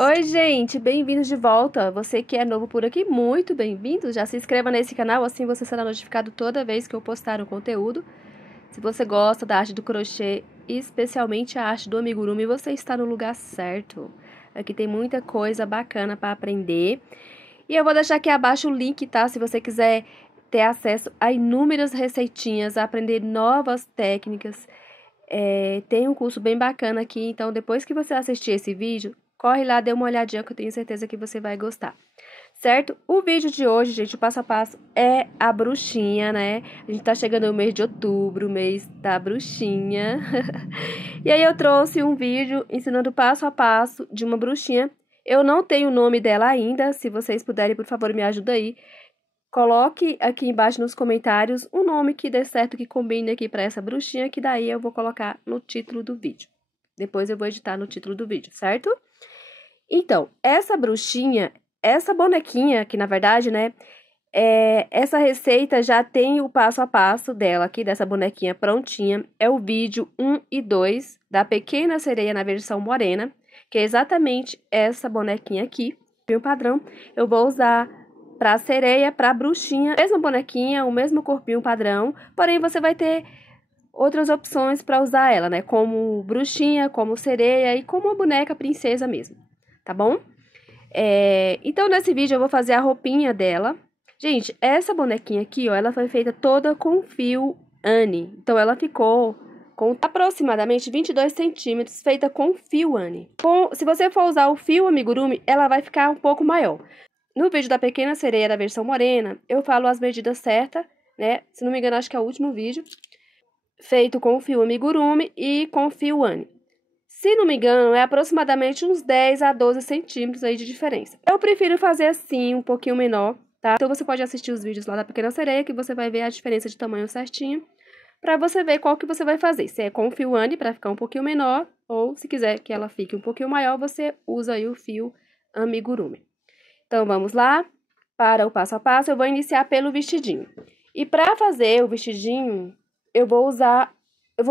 Oi, gente, bem-vindos de volta. Você que é novo por aqui, muito bem-vindo. Já se inscreva nesse canal, assim você será notificado toda vez que eu postar um conteúdo. Se você gosta da arte do crochê, especialmente a arte do amigurumi, você está no lugar certo. Aqui tem muita coisa bacana para aprender. E eu vou deixar aqui abaixo o link, tá? Se você quiser ter acesso a inúmeras receitinhas, a aprender novas técnicas. Tem um curso bem bacana aqui, então depois que você assistir esse vídeo, corre lá, dê uma olhadinha que eu tenho certeza que você vai gostar. Certo? O vídeo de hoje, gente, o passo a passo é a bruxinha, né? A gente tá chegando no mês de outubro, mês da bruxinha. E aí eu trouxe um vídeo ensinando passo a passo de uma bruxinha. Eu não tenho o nome dela ainda, se vocês puderem, por favor, me ajuda aí. Coloque aqui embaixo nos comentários o nome que dê certo, que combine aqui para essa bruxinha, que daí eu vou colocar no título do vídeo. Depois eu vou editar no título do vídeo, certo? Então, essa bruxinha, essa bonequinha, que na verdade, né, essa receita já tem o passo a passo dela aqui, dessa bonequinha prontinha. É o vídeo 1 e 2 da Pequena Sereia na versão morena, que é exatamente essa bonequinha aqui. O padrão, eu vou usar para a sereia, para a bruxinha, mesma bonequinha, o mesmo corpinho padrão, porém você vai ter outras opções para usar ela, né? Como bruxinha, como sereia e como uma boneca princesa mesmo, tá bom? Então, nesse vídeo eu vou fazer a roupinha dela. Gente, essa bonequinha aqui, ó, ela foi feita toda com fio Anne. Então, ela ficou com aproximadamente 22 centímetros, feita com fio Anne. Se você for usar o fio amigurumi, ela vai ficar um pouco maior. No vídeo da Pequena Sereia da versão morena, eu falo as medidas certas, né? Se não me engano, acho que é o último vídeo. Feito com fio amigurumi e com fio Anne. Se não me engano, é aproximadamente uns 10 a 12 centímetros aí de diferença. Eu prefiro fazer assim, um pouquinho menor, tá? Então, você pode assistir os vídeos lá da Pequena Sereia, que você vai ver a diferença de tamanho certinho, pra você ver qual que você vai fazer. Se é com fio Anne, pra ficar um pouquinho menor, ou se quiser que ela fique um pouquinho maior, você usa aí o fio amigurumi. Então, vamos lá para o passo a passo. Eu vou iniciar pelo vestidinho. E para fazer o vestidinho, eu vou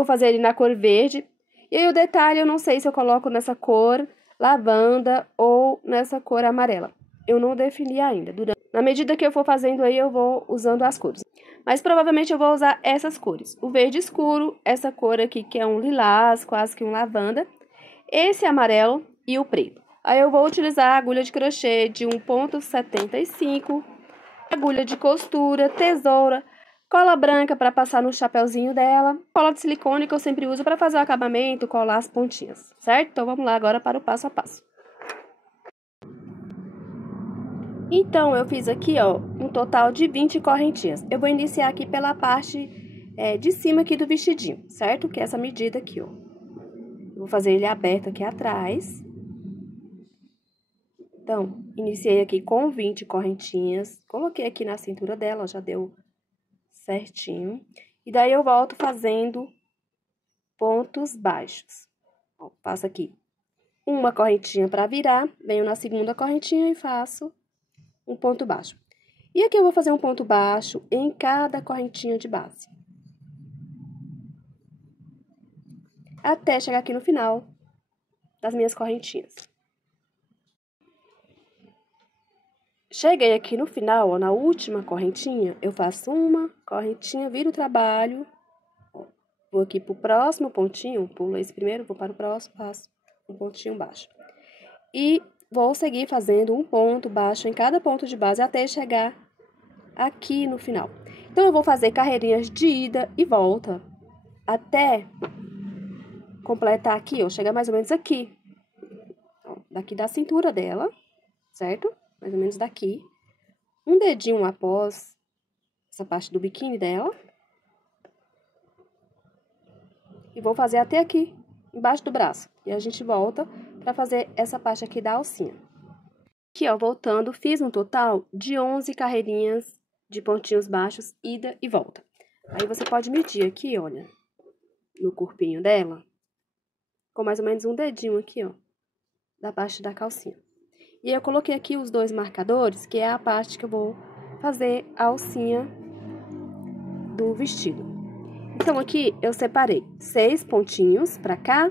fazer ele na cor verde. E aí o detalhe, eu não sei se eu coloco nessa cor lavanda ou nessa cor amarela. Eu não defini ainda. Na medida que eu for fazendo aí, eu vou usando as cores. Mas provavelmente eu vou usar essas cores. O verde escuro, essa cor aqui que é um lilás, quase que um lavanda. Esse amarelo e o preto. Aí eu vou utilizar a agulha de crochê de 1,75, agulha de costura, tesoura, cola branca para passar no chapéuzinho dela, cola de silicone que eu sempre uso para fazer o acabamento, colar as pontinhas, certo? Então vamos lá agora para o passo a passo. Então eu fiz aqui, ó, um total de 20 correntinhas. Eu vou iniciar aqui pela parte de cima aqui do vestidinho, certo? Que é essa medida aqui, ó. Eu vou fazer ele aberto aqui atrás. Então, iniciei aqui com 20 correntinhas, coloquei aqui na cintura dela, já deu certinho. E daí, eu volto fazendo pontos baixos. Ó, faço aqui uma correntinha para virar, venho na segunda correntinha e faço um ponto baixo. E aqui eu vou fazer um ponto baixo em cada correntinha de base. Até chegar aqui no final das minhas correntinhas. Cheguei aqui no final, ó, na última correntinha, eu faço uma correntinha, viro o trabalho, ó, vou aqui pro próximo pontinho, pulo esse primeiro, vou para o próximo, faço um pontinho baixo. E vou seguir fazendo um ponto baixo em cada ponto de base até chegar aqui no final. Então, eu vou fazer carreirinhas de ida e volta até completar aqui, ó, chegar mais ou menos aqui, ó, daqui da cintura dela, certo? Mais ou menos daqui, um dedinho após essa parte do biquíni dela. E vou fazer até aqui, embaixo do braço. E a gente volta pra fazer essa parte aqui da alcinha. Aqui, ó, voltando, fiz um total de 11 carreirinhas de pontinhos baixos, ida e volta. Aí, você pode medir aqui, olha, no corpinho dela, com mais ou menos um dedinho aqui, ó, da parte da calcinha. E eu coloquei aqui os dois marcadores, que é a parte que eu vou fazer a alcinha do vestido. Então, aqui eu separei 6 pontinhos pra cá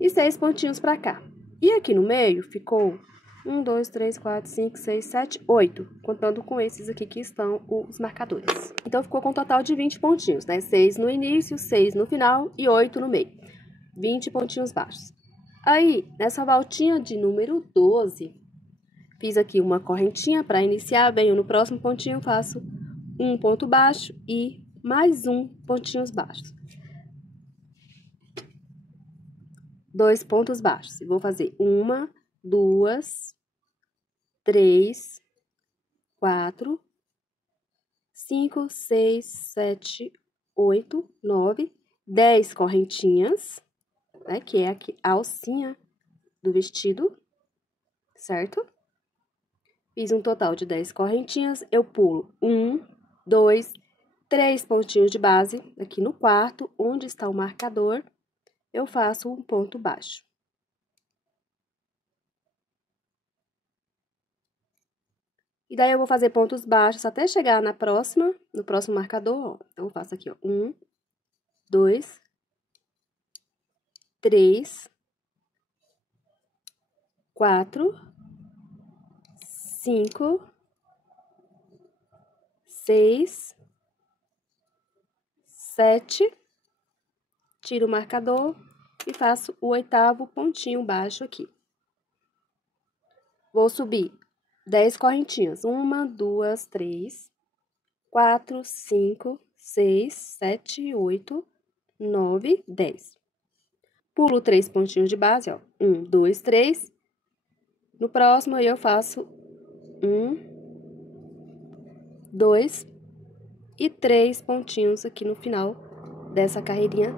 e 6 pontinhos pra cá. E aqui no meio ficou 1, 2, 3, 4, 5, 6, 7, 8, contando com esses aqui que estão os marcadores. Então, ficou com um total de 20 pontinhos, né? 6 no início, 6 no final e 8 no meio. 20 pontinhos baixos. Aí, nessa voltinha de número 12, fiz aqui uma correntinha para iniciar, venho no próximo pontinho, faço um ponto baixo e mais um pontinhos baixos. 2 pontos baixos. E vou fazer 1, 2, 3, 4, 5, 6, 7, 8, 9, 10 correntinhas, né? Que é aqui a alcinha do vestido, certo? Fiz um total de 10 correntinhas, eu pulo 1, 2, 3 pontinhos de base, aqui no quarto, onde está o marcador, eu faço um ponto baixo. E daí, eu vou fazer pontos baixos até chegar no próximo marcador, ó. Então, eu faço aqui, ó, 1, 2, 3, 4, 5, 6, 7, tiro o marcador e faço o 8º pontinho baixo aqui. Vou subir 10 correntinhas. 1, 2, 3, 4, 5, 6, 7, 8, 9, 10. Pulo 3 pontinhos de base, ó. 1, 2, 3. No próximo, aí eu faço 1, 2 e 3 pontinhos aqui no final dessa carreirinha,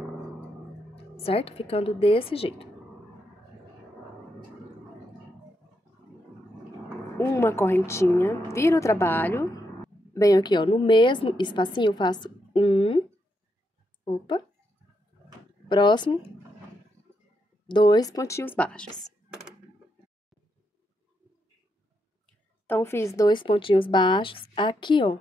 certo? Ficando desse jeito. Uma correntinha, viro o trabalho, venho aqui, ó, no mesmo espacinho, eu faço 1, próximo, 2 pontinhos baixos. Então, fiz 2 pontinhos baixos, aqui, ó,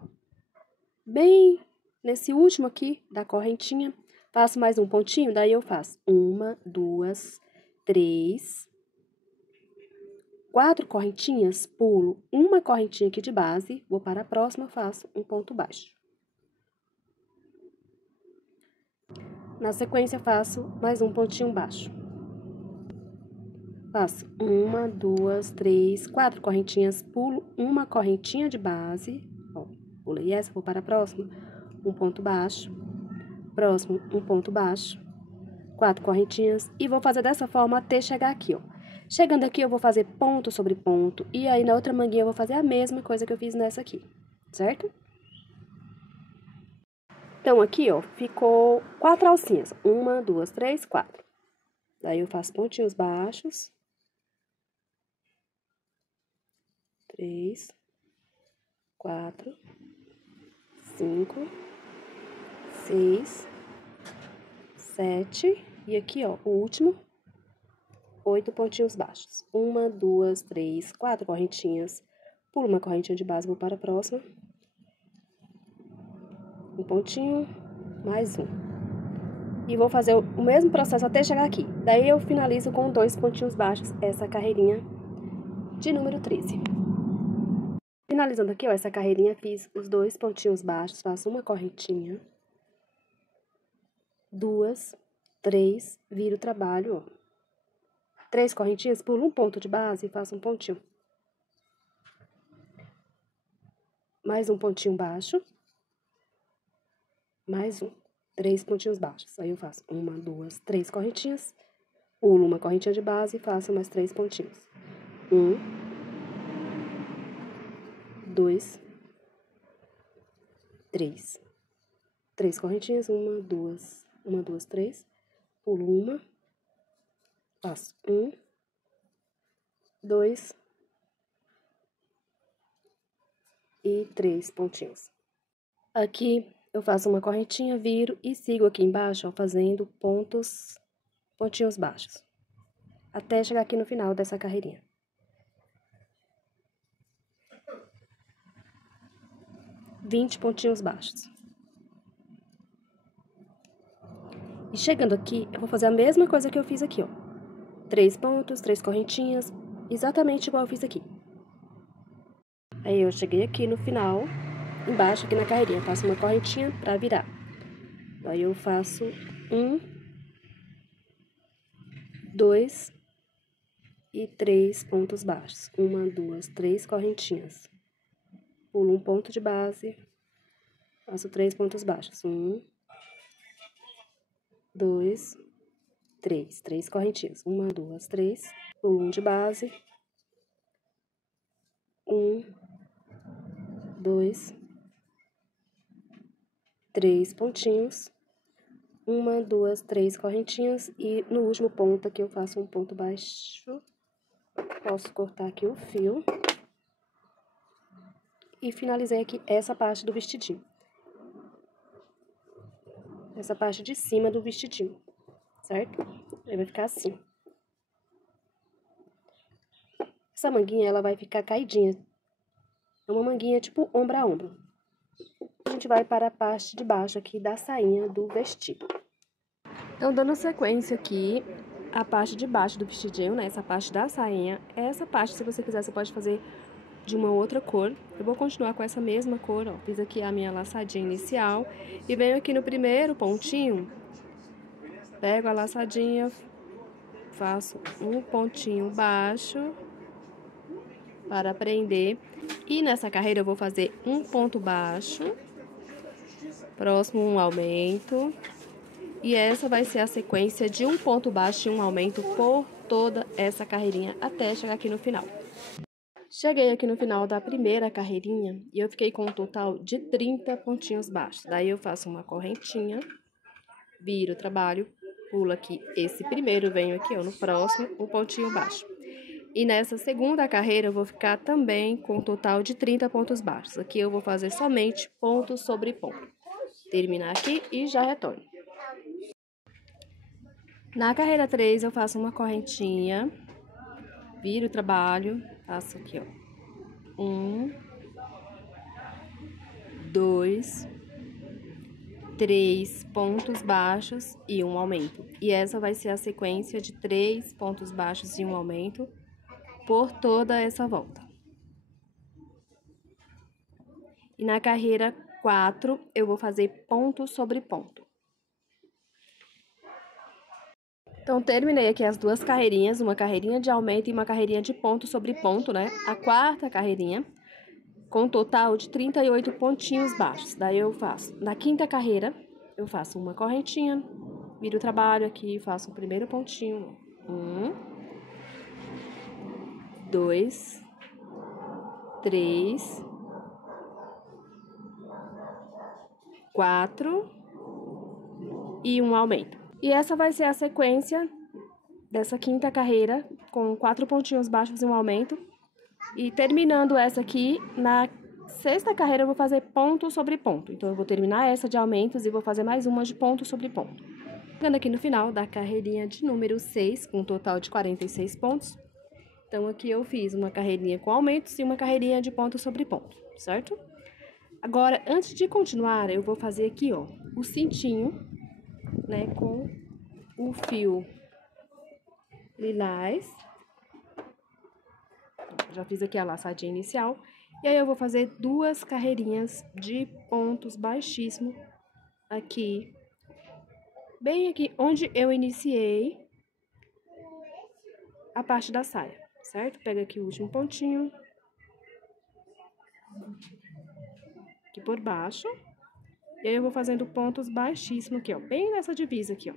bem nesse último aqui da correntinha, faço mais um pontinho, daí eu faço 1, 2, 3, 4 correntinhas, pulo uma correntinha aqui de base, vou para a próxima, faço um ponto baixo. Na sequência, faço mais um pontinho baixo. Faço 1, 2, 3, 4 correntinhas, pulo uma correntinha de base, ó, pulei essa, vou para a próxima, um ponto baixo, próximo, um ponto baixo, 4 correntinhas, e vou fazer dessa forma até chegar aqui, ó. Chegando aqui, eu vou fazer ponto sobre ponto, e aí na outra manguinha eu vou fazer a mesma coisa que eu fiz nessa aqui, certo? Então, aqui, ó, ficou 4 alcinhas. 1, 2, 3, 4. Daí, eu faço pontinhos baixos. 3, 4, 5, 6, 7. E aqui, ó, o último, 8 pontinhos baixos. 1, 2, 3, 4 correntinhas. Pulo uma correntinha de base, vou para a próxima. Um pontinho, mais um. E vou fazer o mesmo processo até chegar aqui. Daí, eu finalizo com 2 pontinhos baixos essa carreirinha de número 13. Finalizando aqui, ó, essa carreirinha, fiz os 2 pontinhos baixos, faço uma correntinha, 2, 3, viro o trabalho, ó. 3 correntinhas, pulo um ponto de base e faço um pontinho. Mais um pontinho baixo. Mais um. 3 pontinhos baixos. Aí, eu faço 1, 2, 3 correntinhas, pulo uma correntinha de base e faço mais 3 pontinhos. 1, 2, 3. 3 correntinhas, 1, 2, 3. Pulo uma, faço 1, 2 e 3 pontinhos. Aqui, eu faço uma correntinha, viro e sigo aqui embaixo, ó, fazendo pontinhos baixos, até chegar aqui no final dessa carreirinha. Vinte pontinhos baixos. E chegando aqui, eu vou fazer a mesma coisa que eu fiz aqui, ó. 3 pontos, 3 correntinhas, exatamente igual eu fiz aqui. Aí eu cheguei aqui no final, embaixo aqui na carreirinha, faço uma correntinha pra virar. Aí eu faço 1, 2 e 3 pontos baixos. 1, 2, 3 correntinhas. Pulo um ponto de base, faço 3 pontos baixos. 1, 2, 3. 3 correntinhas. 1, 2, 3. Pulo um de base. 1, 2, 3 pontinhos. 1, 2, 3 correntinhas. E no último ponto aqui eu faço um ponto baixo. Posso cortar aqui o fio. E finalizei aqui essa parte do vestidinho. Essa parte de cima do vestidinho, certo? Aí vai ficar assim. Essa manguinha, ela vai ficar caidinha. É uma manguinha tipo ombro a ombro. A gente vai para a parte de baixo aqui da sainha do vestido. Então, dando sequência aqui, a parte de baixo do vestidinho, né? Essa parte da sainha. Essa parte, se você quiser, você pode fazer de uma outra cor. Eu vou continuar com essa mesma cor, ó. Fiz aqui a minha laçadinha inicial e venho aqui no primeiro pontinho, pego a laçadinha, faço um pontinho baixo para prender e nessa carreira eu vou fazer um ponto baixo, próximo um aumento e essa vai ser a sequência de um ponto baixo e um aumento por toda essa carreirinha até chegar aqui no final. Cheguei aqui no final da primeira carreirinha e eu fiquei com um total de 30 pontinhos baixos. Daí eu faço uma correntinha, viro o trabalho, pulo aqui esse primeiro, venho aqui ó, no próximo, um pontinho baixo. E nessa segunda carreira eu vou ficar também com um total de 30 pontos baixos. Aqui eu vou fazer somente ponto sobre ponto. Terminar aqui e já retorno. Na carreira 3 eu faço uma correntinha, viro o trabalho, faço aqui ó. 1, 2, 3 pontos baixos e um aumento. E essa vai ser a sequência de 3 pontos baixos e um aumento por toda essa volta. E na carreira 4, eu vou fazer ponto sobre ponto. Então, terminei aqui as duas carreirinhas, uma carreirinha de aumento e uma carreirinha de ponto sobre ponto, né? A quarta carreirinha, com um total de 38 pontinhos baixos. Daí eu faço, na quinta carreira, eu faço uma correntinha, viro o trabalho aqui, faço o primeiro pontinho. 1, 2, 3, 4 e um aumento. E essa vai ser a sequência dessa quinta carreira, com 4 pontinhos baixos e um aumento. E terminando essa aqui, na sexta carreira eu vou fazer ponto sobre ponto. Então, eu vou terminar essa de aumentos e vou fazer mais uma de ponto sobre ponto. Chegando aqui no final da carreirinha de número 6, com um total de 46 pontos. Então, aqui eu fiz uma carreirinha com aumentos e uma carreirinha de ponto sobre ponto, certo? Agora, antes de continuar, eu vou fazer aqui, ó, o cintinho, né, com o fio lilás. Já fiz aqui a laçadinha inicial. E aí, eu vou fazer duas carreirinhas de pontos baixíssimos aqui. Bem aqui onde eu iniciei a parte da saia, certo? Pega aqui o último pontinho. Aqui por baixo. E aí, eu vou fazendo pontos baixíssimos aqui, ó. Bem nessa divisa aqui, ó.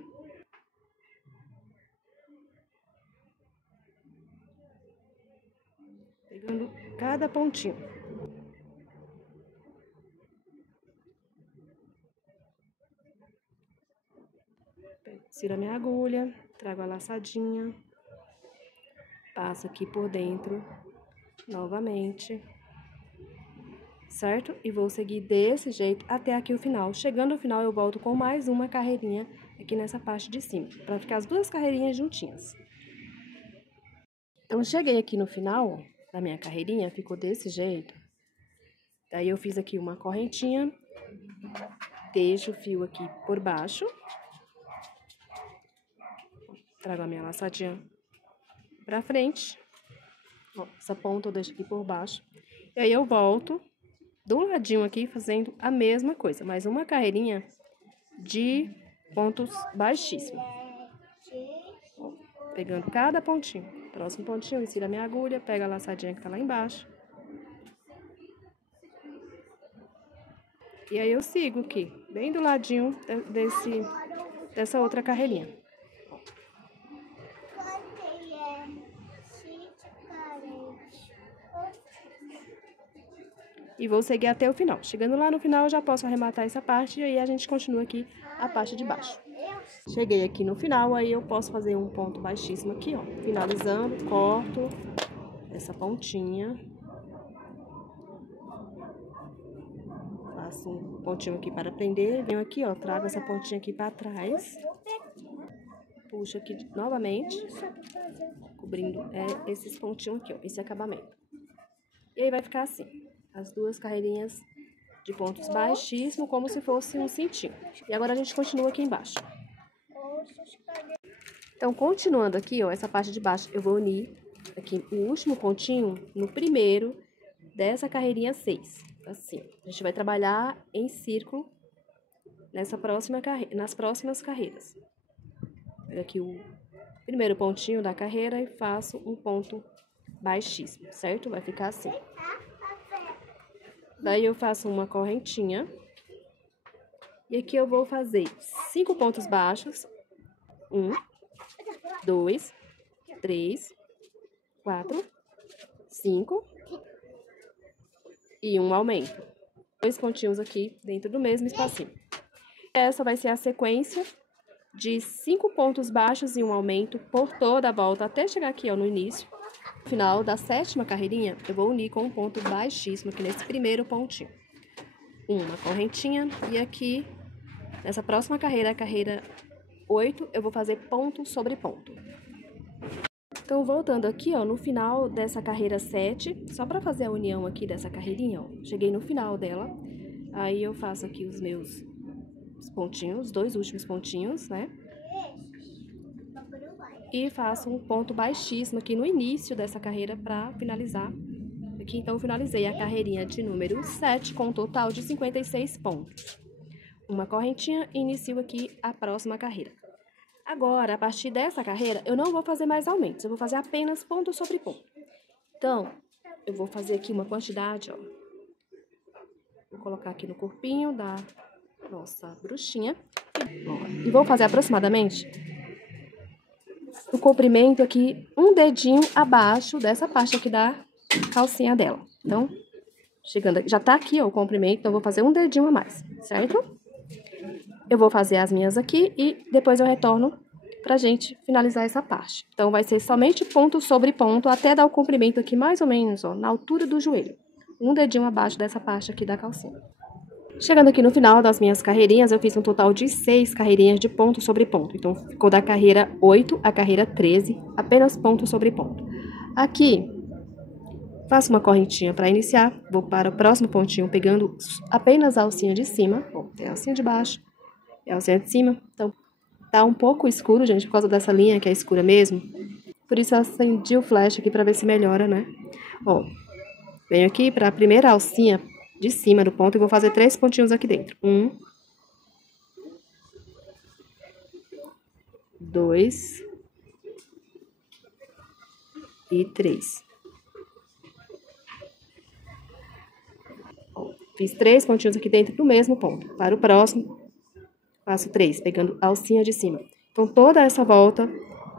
Pegando cada pontinho. Tiro a minha agulha, trago a laçadinha, passo aqui por dentro, novamente, certo? E vou seguir desse jeito até aqui o final. Chegando ao final, eu volto com mais uma carreirinha aqui nessa parte de cima, pra ficar as duas carreirinhas juntinhas. Então, cheguei aqui no final da minha carreirinha, ficou desse jeito. Daí, eu fiz aqui uma correntinha, deixo o fio aqui por baixo. Trago a minha laçadinha pra frente. Ó, essa ponta eu deixo aqui por baixo. E aí eu volto do ladinho aqui fazendo a mesma coisa, mais uma carreirinha de pontos baixíssimos. Ó, pegando cada pontinho. Próximo pontinho, insiro a minha agulha, pega a laçadinha que tá lá embaixo. E aí eu sigo aqui, bem do ladinho dessa outra carreirinha. E vou seguir até o final. Chegando lá no final, eu já posso arrematar essa parte e aí a gente continua aqui a parte de baixo. Cheguei aqui no final, aí eu posso fazer um ponto baixíssimo aqui, ó. Finalizando, corto essa pontinha. Faço um pontinho aqui para prender. Venho aqui, ó, trago essa pontinha aqui para trás. Puxo aqui novamente, cobrindo esses pontinhos aqui, ó, esse acabamento. E aí vai ficar assim, as duas carreirinhas de pontos baixíssimos, como se fosse um cintinho. E agora a gente continua aqui embaixo. Então, continuando aqui, ó, essa parte de baixo, eu vou unir aqui o último pontinho no primeiro dessa carreirinha 6. Assim, a gente vai trabalhar em círculo nas próximas carreiras. Pego aqui o primeiro pontinho da carreira e faço um ponto baixíssimo, certo? Vai ficar assim. Daí eu faço uma correntinha. E aqui eu vou fazer 5 pontos baixos. 1, 2, 3, 4, 5 e um aumento. 2 pontinhos aqui dentro do mesmo espacinho. Essa vai ser a sequência de 5 pontos baixos e um aumento por toda a volta até chegar aqui, ó, no início. No final da 7ª carreirinha, eu vou unir com um ponto baixíssimo aqui nesse primeiro pontinho. Uma correntinha e aqui, nessa próxima carreira, a carreira 8, eu vou fazer ponto sobre ponto. Então, voltando aqui, ó, no final dessa carreira 7, só para fazer a união aqui dessa carreirinha, ó, cheguei no final dela, aí eu faço aqui os meus pontinhos, 2 últimos pontinhos, né? E faço um ponto baixíssimo aqui no início dessa carreira para finalizar. Aqui, então, eu finalizei a carreirinha de número 7 com um total de 56 pontos. Uma correntinha e inicio aqui a próxima carreira. Agora, a partir dessa carreira, eu não vou fazer mais aumentos, eu vou fazer apenas ponto sobre ponto. Então, eu vou fazer aqui uma quantidade, ó. Vou colocar aqui no corpinho da nossa bruxinha. E vou fazer aproximadamente o comprimento aqui, um dedinho abaixo dessa parte aqui da calcinha dela. Então, chegando aqui, já tá aqui, ó, o comprimento, então eu vou fazer um dedinho a mais, certo? Eu vou fazer as minhas aqui e depois eu retorno pra gente finalizar essa parte. Então, vai ser somente ponto sobre ponto até dar o comprimento aqui mais ou menos, ó, na altura do joelho. Um dedinho abaixo dessa parte aqui da calcinha. Chegando aqui no final das minhas carreirinhas, eu fiz um total de 6 carreirinhas de ponto sobre ponto. Então, ficou da carreira 8 à carreira 13, apenas ponto sobre ponto. Aqui, faço uma correntinha para iniciar, vou para o próximo pontinho pegando apenas a alcinha de cima. Bom, tem a alcinha de baixo e a alcinha de cima. Então, tá um pouco escuro, gente, por causa dessa linha que é escura mesmo. Por isso eu acendi o flash aqui para ver se melhora, né? Bom, venho aqui para a primeira alcinha de cima do ponto e vou fazer 3 pontinhos aqui dentro. 1, 2 e 3. Fiz 3 pontinhos aqui dentro do mesmo ponto. Para o próximo, faço 3, pegando a alcinha de cima. Então, toda essa volta,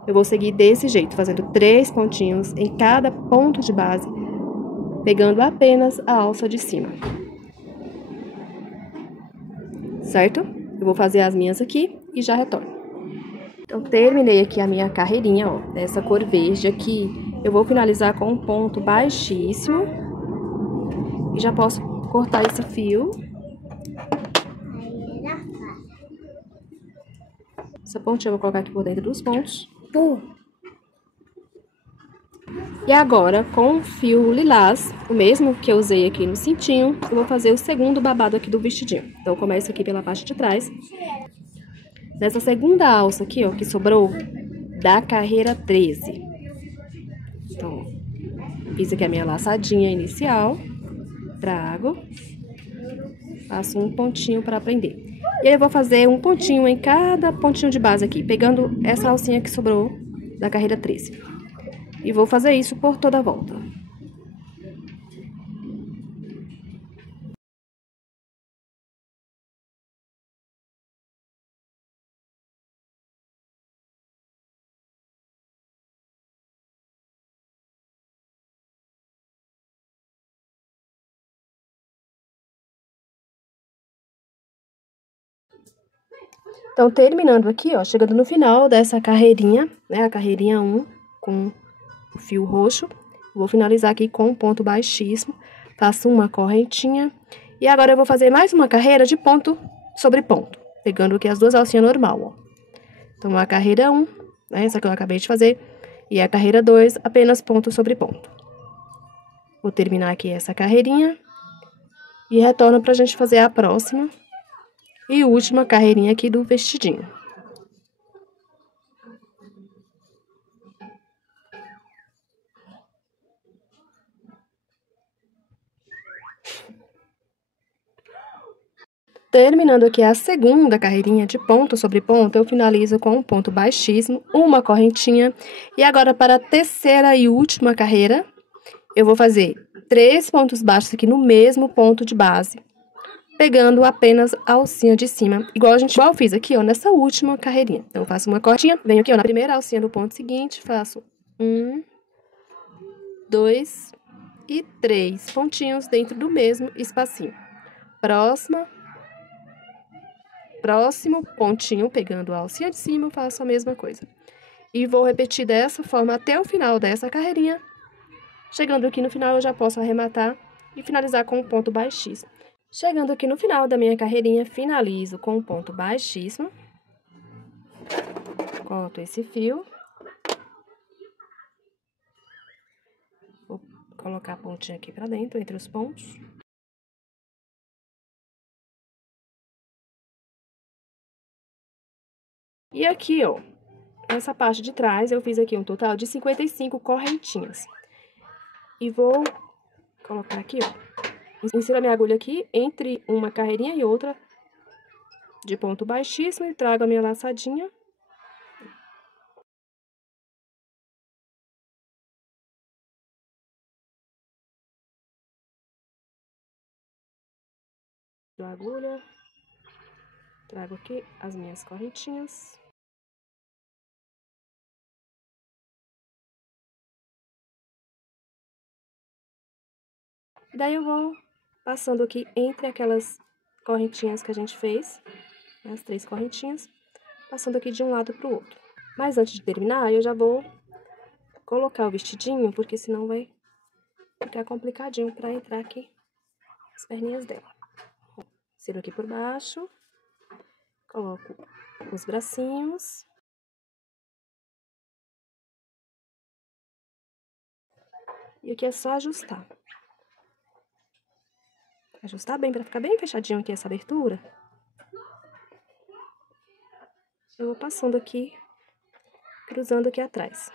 eu vou seguir desse jeito, fazendo 3 pontinhos em cada ponto de base, pegando apenas a alça de cima. Certo? Eu vou fazer as minhas aqui e já retorno. Então, terminei aqui a minha carreirinha, ó, dessa cor verde aqui. Eu vou finalizar com um ponto baixíssimo. E já posso cortar esse fio. Essa pontinha eu vou colocar aqui por dentro dos pontos. E agora, com o fio lilás, o mesmo que eu usei aqui no cintinho, eu vou fazer o segundo babado aqui do vestidinho. Então, eu começo aqui pela parte de trás. Nessa segunda alça aqui, ó, que sobrou, da carreira 13. Fiz aqui a minha laçadinha inicial. Trago. Faço um pontinho para prender. E aí, eu vou fazer um pontinho em cada pontinho de base aqui, pegando essa alcinha que sobrou da carreira 13. E vou fazer isso por toda a volta. Então, terminando aqui, ó, chegando no final dessa carreirinha, né, a carreirinha 1 com o fio roxo, vou finalizar aqui com um ponto baixíssimo, faço uma correntinha, e agora eu vou fazer mais uma carreira de ponto sobre ponto, pegando aqui as duas alcinhas normal, ó. Então, a carreira 1, né, essa que eu acabei de fazer, e a carreira 2, apenas ponto sobre ponto. Vou terminar aqui essa carreirinha, e retorno pra gente fazer a próxima. E última carreirinha aqui do vestidinho. Terminando aqui a segunda carreirinha de ponto sobre ponto, eu finalizo com um ponto baixíssimo, uma correntinha. E agora, para a terceira e última carreira, eu vou fazer 3 pontos baixos aqui no mesmo ponto de base, pegando apenas a alcinha de cima, igual eu fiz aqui, ó, nessa última carreirinha. Então, eu faço uma correntinha, venho aqui, ó, na primeira alcinha do ponto seguinte, faço 1, 2 e 3 pontinhos dentro do mesmo espacinho. Próximo pontinho, pegando a alcinha de cima, eu faço a mesma coisa. E vou repetir dessa forma até o final dessa carreirinha. Chegando aqui no final, eu já posso arrematar e finalizar com um ponto baixíssimo. Chegando aqui no final da minha carreirinha, finalizo com um ponto baixíssimo. Corto esse fio. Vou colocar a pontinha aqui pra dentro, entre os pontos. E aqui, ó, nessa parte de trás, eu fiz aqui um total de 55 correntinhas. E vou colocar aqui, ó. Insiro a minha agulha aqui entre uma carreirinha e outra de ponto baixíssimo e trago a minha laçadinha. A agulha, trago aqui as minhas correntinhas. Daí eu vou passando aqui entre aquelas correntinhas que a gente fez, as 3 correntinhas, passando aqui de um lado pro outro. Mas antes de terminar, eu já vou colocar o vestidinho, porque senão vai ficar complicadinho pra entrar aqui as perninhas dela. Insiro aqui por baixo, coloco os bracinhos. E aqui é só ajustar. Ajustar bem, pra ficar bem fechadinho aqui essa abertura. Eu vou passando aqui, cruzando aqui atrás.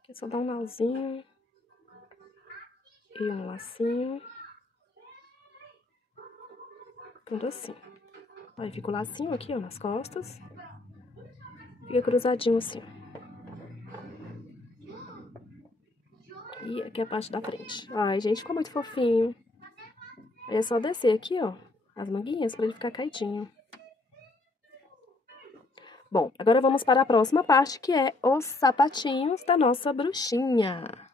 Aqui é só dar um nozinho e um lacinho. Tudo assim. Aí fica o lacinho aqui, ó, nas costas. Fica cruzadinho assim. E aqui a parte da frente. Ai, gente, ficou muito fofinho. Aí é só descer aqui, ó, as manguinhas pra ele ficar caidinho. Bom, agora vamos para a próxima parte, que é os sapatinhos da nossa bruxinha.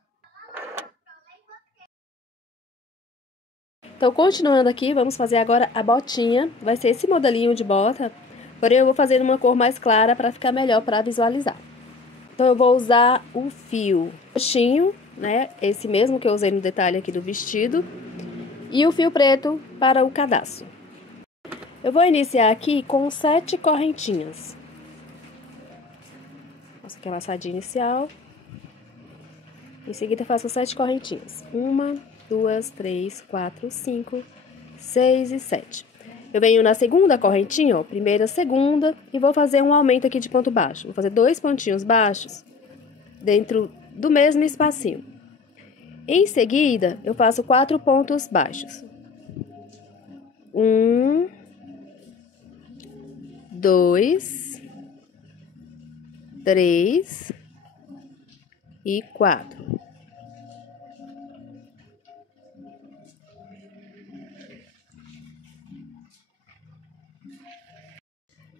Então, continuando aqui, vamos fazer agora a botinha. Vai ser esse modelinho de bota, porém eu vou fazer uma cor mais clara para ficar melhor para visualizar. Então, eu vou usar o fio roxinho, né? Esse mesmo que eu usei no detalhe aqui do vestido. E o fio preto para o cadastro. Eu vou iniciar aqui com 7 correntinhas. Faço aqui a laçadinha inicial. Em seguida, faço 7 correntinhas. 1, 2, 3, 4, 5, 6 e 7. Eu venho na segunda correntinha, ó, primeira, segunda, e vou fazer um aumento aqui de ponto baixo. Vou fazer 2 pontinhos baixos dentro do mesmo espacinho. Em seguida, eu faço 4 pontos baixos. 1, 2, 3 e 4.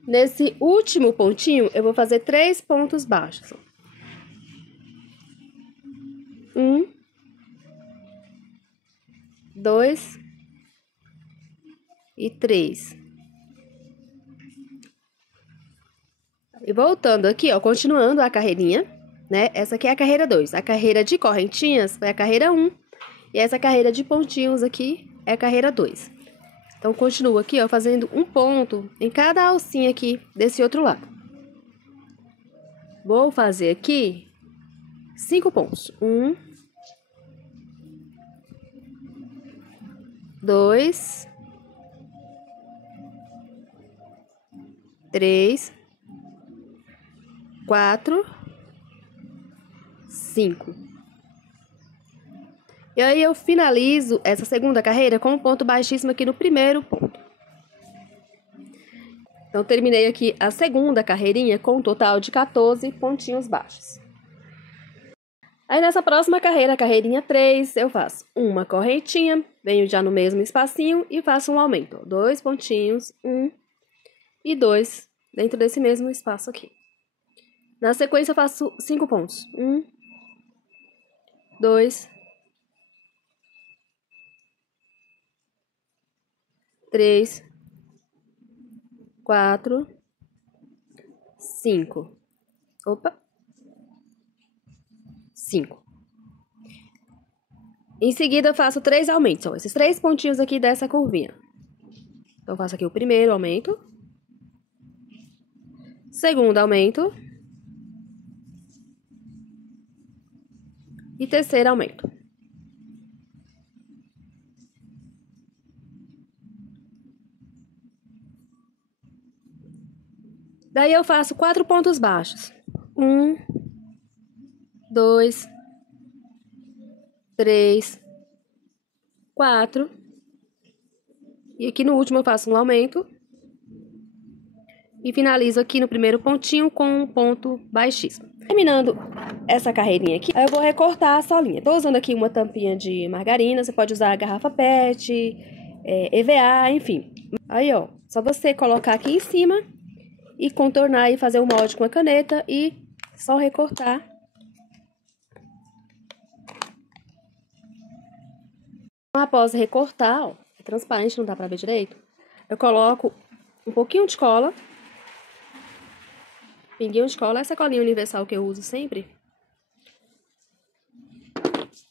Nesse último pontinho, eu vou fazer 3 pontos baixos. 1, 2 e 3. E voltando aqui, ó, continuando a carreirinha, né? Essa aqui é a carreira 2. A carreira de correntinhas foi a carreira 1. E essa carreira de pontinhos aqui é a carreira 2. Então, continuo aqui, ó, fazendo um ponto em cada alcinha aqui desse outro lado. Vou fazer aqui 5 pontos. 1, 2, 3, 4, 5. E aí, eu finalizo essa segunda carreira com um ponto baixíssimo aqui no primeiro ponto. Então, terminei aqui a segunda carreirinha com um total de 14 pontinhos baixos. Aí, nessa próxima carreira, a carreirinha 3, eu faço uma correntinha, venho já no mesmo espacinho e faço um aumento. 2 pontinhos, 1 e 2, dentro desse mesmo espaço aqui. Na sequência, eu faço 5 pontos. 1, 2, 3, 4, 5. Opa! 5. Em seguida, eu faço 3 aumentos. São esses 3 pontinhos aqui dessa curvinha. Então, eu faço aqui o primeiro aumento. Segundo aumento. E terceiro aumento. Daí, eu faço 4 pontos baixos. 1, 2, 3, 4. E aqui no último eu faço um aumento. E finalizo aqui no primeiro pontinho com um ponto baixíssimo. Terminando essa carreirinha aqui, eu vou recortar a solinha. Tô usando aqui uma tampinha de margarina, você pode usar a garrafa PET, EVA, enfim. Aí, ó, só você colocar aqui em cima e contornar e fazer um molde com a caneta e só recortar. Após recortar, ó, é transparente, não dá pra ver direito, eu coloco um pouquinho de cola, pinguinho de cola, essa colinha universal que eu uso sempre,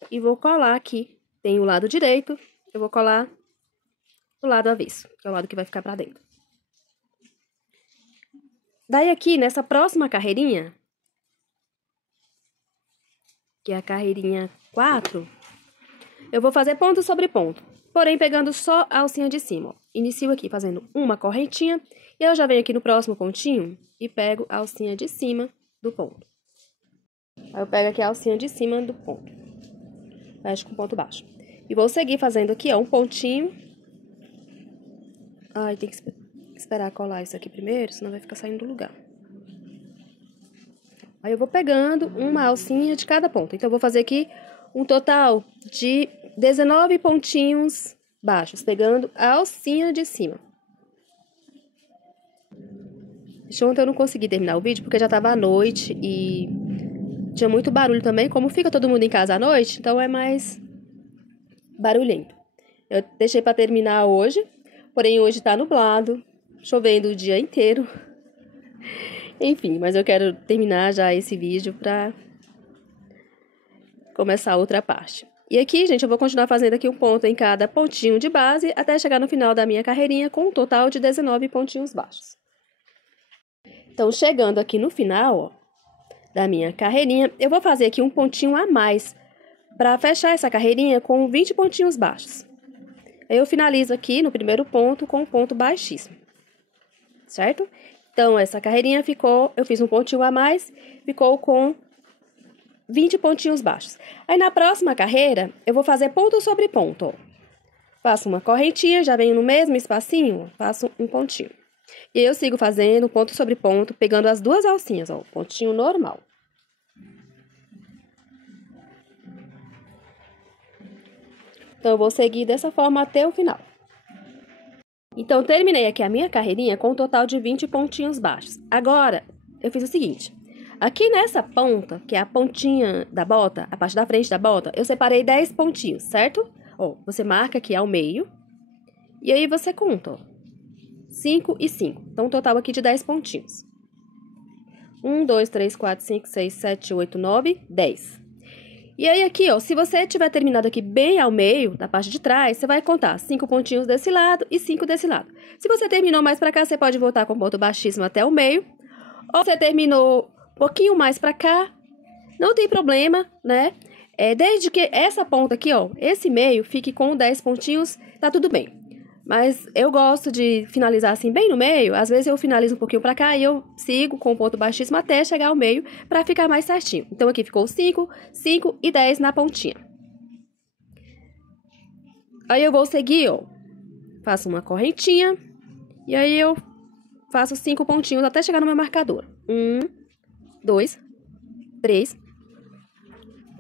e vou colar aqui. Tem o lado direito, eu vou colar o lado avesso, que é o lado que vai ficar pra dentro. Daí aqui, nessa próxima carreirinha, que é a carreirinha 4, eu vou fazer ponto sobre ponto, porém pegando só a alcinha de cima. Ó. Inicio aqui fazendo uma correntinha, e eu já venho aqui no próximo pontinho e pego a alcinha de cima do ponto. Aí eu pego aqui a alcinha de cima do ponto, fecho com ponto baixo. E vou seguir fazendo aqui, ó, um pontinho. Ai, tem que esperar colar isso aqui primeiro, senão vai ficar saindo do lugar. Aí eu vou pegando uma alcinha de cada ponto. Então, eu vou fazer aqui um total de 19 pontinhos baixos, pegando a alcinha de cima. Ontem eu não consegui terminar o vídeo porque já tava à noite e tinha muito barulho também. Como fica todo mundo em casa à noite, então é mais barulhento. Eu deixei pra terminar hoje, porém hoje tá nublado, chovendo o dia inteiro. Enfim, mas eu quero terminar já esse vídeo pra começar a outra parte. E aqui, gente, eu vou continuar fazendo aqui um ponto em cada pontinho de base até chegar no final da minha carreirinha com um total de 19 pontinhos baixos. Então, chegando aqui no final, ó, da minha carreirinha, eu vou fazer aqui um pontinho a mais para fechar essa carreirinha com 20 pontinhos baixos. Aí eu finalizo aqui no primeiro ponto com um ponto baixíssimo, certo? Então, essa carreirinha ficou, eu fiz um pontinho a mais, ficou com 20 pontinhos baixos. Aí, na próxima carreira, eu vou fazer ponto sobre ponto, ó. Faço uma correntinha, já venho no mesmo espacinho, faço um pontinho. E aí, eu sigo fazendo ponto sobre ponto, pegando as duas alcinhas, ó, pontinho normal. Então, eu vou seguir dessa forma até o final. Então, terminei aqui a minha carreirinha com um total de 20 pontinhos baixos. Agora, eu fiz o seguinte. Aqui nessa ponta, que é a pontinha da bota, a parte da frente da bota, eu separei 10 pontinhos, certo? Ó, você marca aqui ao meio. E aí, você conta, ó. 5 e 5. Então, um total aqui de 10 pontinhos. 1, 2, 3, 4, 5, 6, 7, 8, 9, 10. E aí, aqui, ó, se você tiver terminado aqui bem ao meio, da parte de trás, você vai contar 5 pontinhos desse lado e 5 desse lado. Se você terminou mais pra cá, você pode voltar com ponto baixíssimo até o meio. Ou você terminou um pouquinho mais pra cá, não tem problema, né? Desde que essa ponta aqui, ó, esse meio, fique com 10 pontinhos, tá tudo bem. Mas eu gosto de finalizar assim bem no meio, às vezes eu finalizo um pouquinho pra cá e eu sigo com o ponto baixíssimo até chegar ao meio pra ficar mais certinho. Então, aqui ficou 5, 5 e 10 na pontinha. Aí, eu vou seguir, ó, faço uma correntinha e aí eu faço 5 pontinhos até chegar no meu marcador. 1, 2, 3,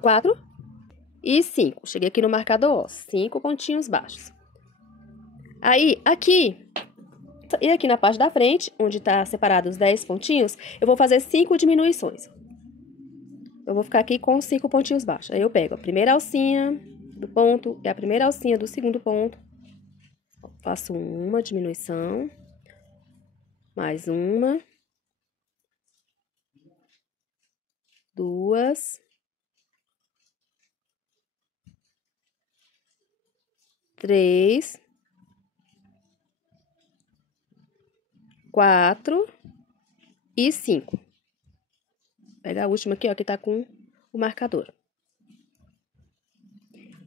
4 e 5. Cheguei aqui no marcador, ó, 5 pontinhos baixos. Aí, aqui, e aqui na parte da frente, onde tá separado os 10 pontinhos, eu vou fazer 5 diminuições. Eu vou ficar aqui com 5 pontinhos baixos. Aí, eu pego a primeira alcinha do ponto e a primeira alcinha do segundo ponto. Faço uma diminuição. Mais uma. 2. 3. 4 e 5. Pega a última aqui, ó, que tá com o marcador.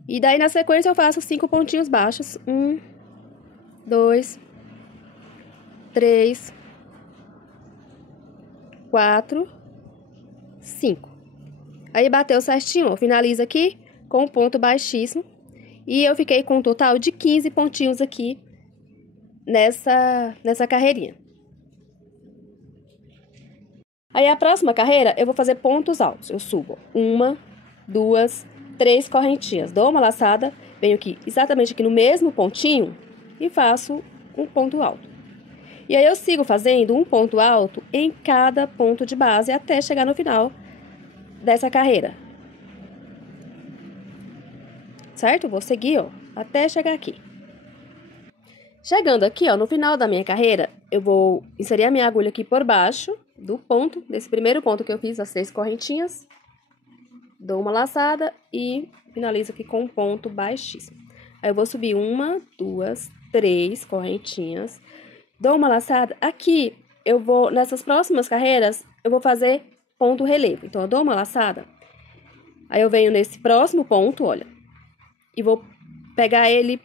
E daí, na sequência, eu faço 5 pontinhos baixos. 1, 2, 3, 4, 5. Aí, bateu certinho, ó, finaliza aqui com um ponto baixíssimo. E eu fiquei com um total de 15 pontinhos aqui nessa carreirinha. Aí, a próxima carreira, eu vou fazer pontos altos. Eu subo 1, 2, 3 correntinhas. Dou uma laçada, venho aqui, exatamente aqui no mesmo pontinho e faço um ponto alto. E aí, eu sigo fazendo um ponto alto em cada ponto de base até chegar no final dessa carreira. Certo? Vou seguir, ó, até chegar aqui. Chegando aqui, ó, no final da minha carreira, eu vou inserir a minha agulha aqui por baixo do ponto, desse primeiro ponto que eu fiz, as 3 correntinhas. Dou uma laçada e finalizo aqui com um ponto baixíssimo. Aí, eu vou subir 1, 2, 3 correntinhas. Dou uma laçada. Aqui, eu vou, nessas próximas carreiras, eu vou fazer ponto relevo. Então, eu dou uma laçada. Aí, eu venho nesse próximo ponto, olha. E vou pegar ele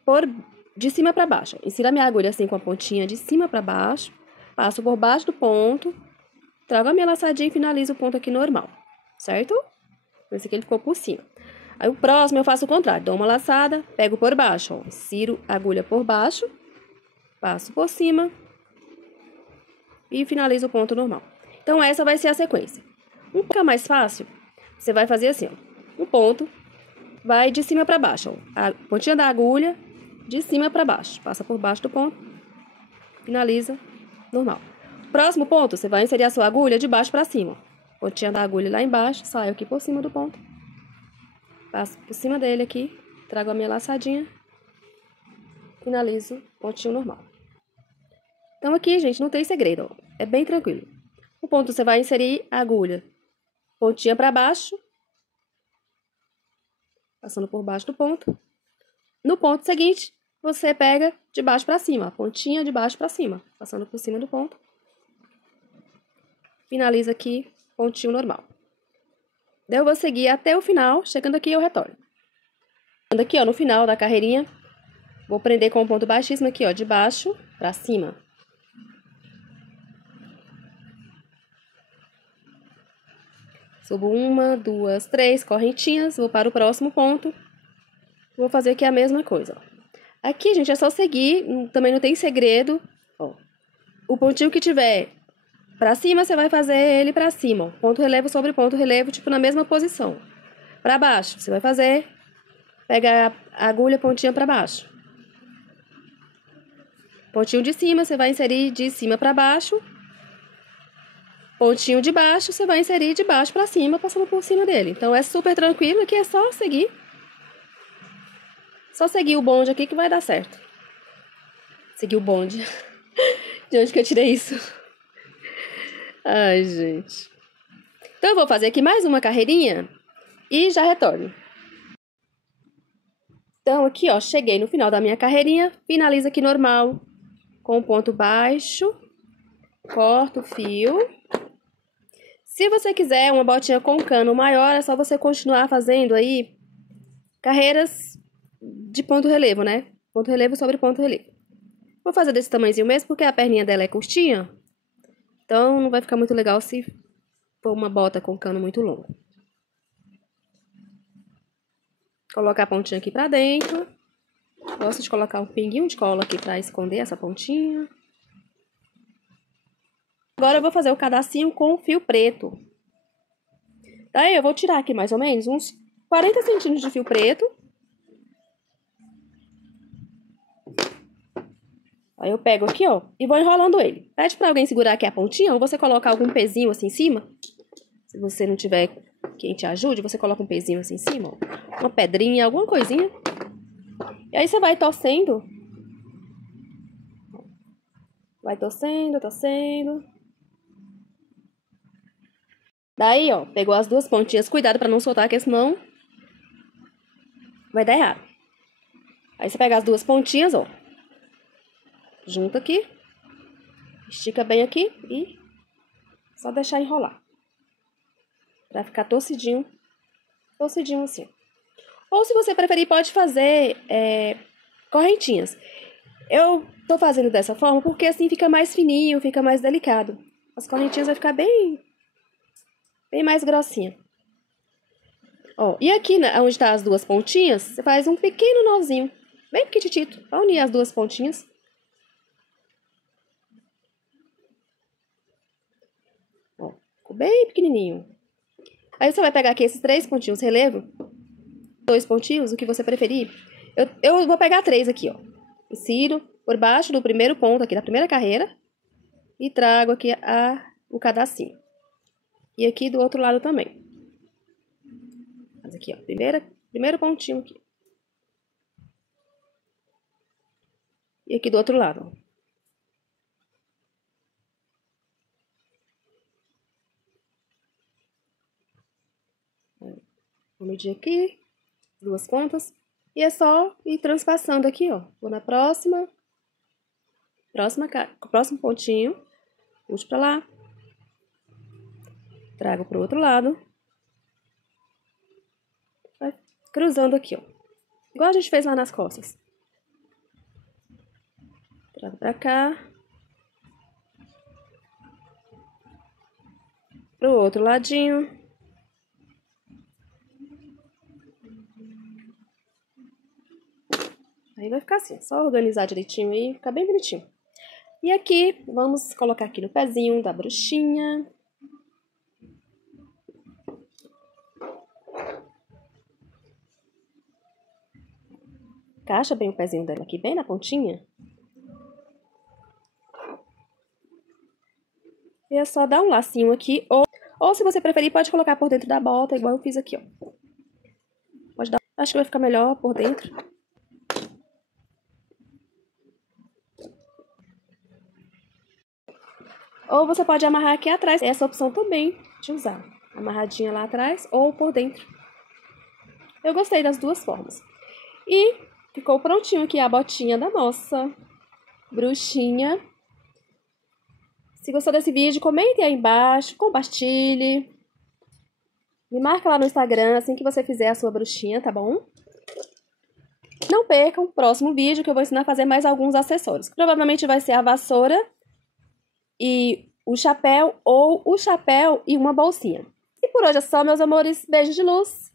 de cima pra baixo. Insiro a minha agulha assim com a pontinha de cima pra baixo. Passo por baixo do ponto. Trago a minha laçadinha e finalizo o ponto aqui normal. Certo? Esse aqui ele ficou por cima. Aí, o próximo eu faço o contrário. Dou uma laçada, pego por baixo, ó. Insiro a agulha por baixo. Passo por cima. E finalizo o ponto normal. Então, essa vai ser a sequência. Um pouco mais fácil, você vai fazer assim, ó. Um ponto, vai de cima pra baixo, ó. A pontinha da agulha, de cima pra baixo. Passa por baixo do ponto. Finaliza, normal. Próximo ponto, você vai inserir a sua agulha de baixo pra cima, ó. Pontinha da agulha lá embaixo, saio aqui por cima do ponto. Passo por cima dele aqui, trago a minha laçadinha. Finalizo, pontinho normal. Então, aqui, gente, não tem segredo, ó. É bem tranquilo. O ponto, você vai inserir a agulha. Pontinha pra baixo. Passando por baixo do ponto. No ponto seguinte, você pega de baixo pra cima. A pontinha de baixo pra cima. Passando por cima do ponto. Finaliza aqui, pontinho normal. Daí, eu vou seguir até o final. Chegando aqui, eu retorno. Aqui, ó, no final da carreirinha, vou prender com um ponto baixíssimo aqui, ó, de baixo pra cima. Subo 1, 2, 3 correntinhas, vou para o próximo ponto. Vou fazer aqui a mesma coisa, ó. Aqui, gente, é só seguir, também não tem segredo, ó. O pontinho que tiver pra cima, você vai fazer ele pra cima, ó. Ponto relevo sobre ponto relevo, tipo, na mesma posição. Pra baixo, você vai fazer, pega a agulha, pontinha pra baixo. Pontinho de cima, você vai inserir de cima pra baixo. Pontinho de baixo, você vai inserir de baixo pra cima, passando por cima dele. Então, é super tranquilo, aqui é só seguir. Só seguir o bonde aqui que vai dar certo. Seguir o bonde. De onde que eu tirei isso? Ai, gente. Então, eu vou fazer aqui mais uma carreirinha e já retorno. Então, aqui, ó, cheguei no final da minha carreirinha. Finalizo aqui normal, com ponto baixo. Corto o fio. Se você quiser uma botinha com cano maior, é só você continuar fazendo aí carreiras de ponto relevo, né? Ponto relevo sobre ponto relevo. Vou fazer desse tamanhozinho mesmo, porque a perninha dela é curtinha. Então, não vai ficar muito legal se for uma bota com cano muito longo. Colocar a pontinha aqui pra dentro. Gosto de colocar um pinguinho de cola aqui pra esconder essa pontinha. Agora eu vou fazer o cadacinho com fio preto. Daí eu vou tirar aqui mais ou menos uns 40 centímetros de fio preto. Aí eu pego aqui, ó, e vou enrolando ele. Pede pra alguém segurar aqui a pontinha, ou você coloca algum pezinho assim em cima. Se você não tiver quem te ajude, você coloca um pezinho assim em cima, ó. Uma pedrinha, alguma coisinha. E aí você vai torcendo. Vai torcendo, torcendo. Daí, ó, pegou as duas pontinhas. Cuidado pra não soltar, porque senão vai dar errado. Aí você pega as duas pontinhas, ó. Junta aqui. Estica bem aqui e só deixar enrolar. Pra ficar torcidinho. Torcidinho assim. Ou se você preferir, pode fazer correntinhas. Eu tô fazendo dessa forma porque assim fica mais fininho, fica mais delicado. As correntinhas vai ficar bem mais grossinha. Ó, e aqui, né, onde tá as duas pontinhas, você faz um pequeno nozinho, bem pequitito, pra unir as duas pontinhas. Ó, ficou bem pequenininho. Aí você vai pegar aqui esses 3 pontinhos relevo, 2 pontinhos, o que você preferir. Eu vou pegar 3 aqui, ó. Insiro por baixo do primeiro ponto aqui da primeira carreira e trago aqui o cadacinho. E aqui do outro lado também. Mas aqui, ó, primeiro pontinho aqui. E aqui do outro lado, ó. Vou medir aqui, duas pontas. E é só ir transpassando aqui, ó. Vou na próximo pontinho. Puxo pra lá. Trago pro outro lado. Vai cruzando aqui, ó. Igual a gente fez lá nas costas. Trago pra cá. Pro outro ladinho. Aí vai ficar assim, só organizar direitinho aí, ficar bem bonitinho. E aqui, vamos colocar aqui no pezinho da bruxinha. Encaixa bem o pezinho dela aqui, bem na pontinha. E é só dar um lacinho aqui, ou se você preferir, pode colocar por dentro da bota, igual eu fiz aqui, ó. Pode dar, acho que vai ficar melhor por dentro. Ou você pode amarrar aqui atrás, essa opção também de usar. Amarradinha lá atrás ou por dentro. Eu gostei das duas formas. E ficou prontinho aqui a botinha da nossa bruxinha. Se gostou desse vídeo, comente aí embaixo, compartilhe. Me marca lá no Instagram assim que você fizer a sua bruxinha, tá bom? não percam o próximo vídeo que eu vou ensinar a fazer mais alguns acessórios. Provavelmente vai ser a vassoura e o chapéu ou o chapéu e uma bolsinha. E por hoje é só, meus amores. Beijo de luz!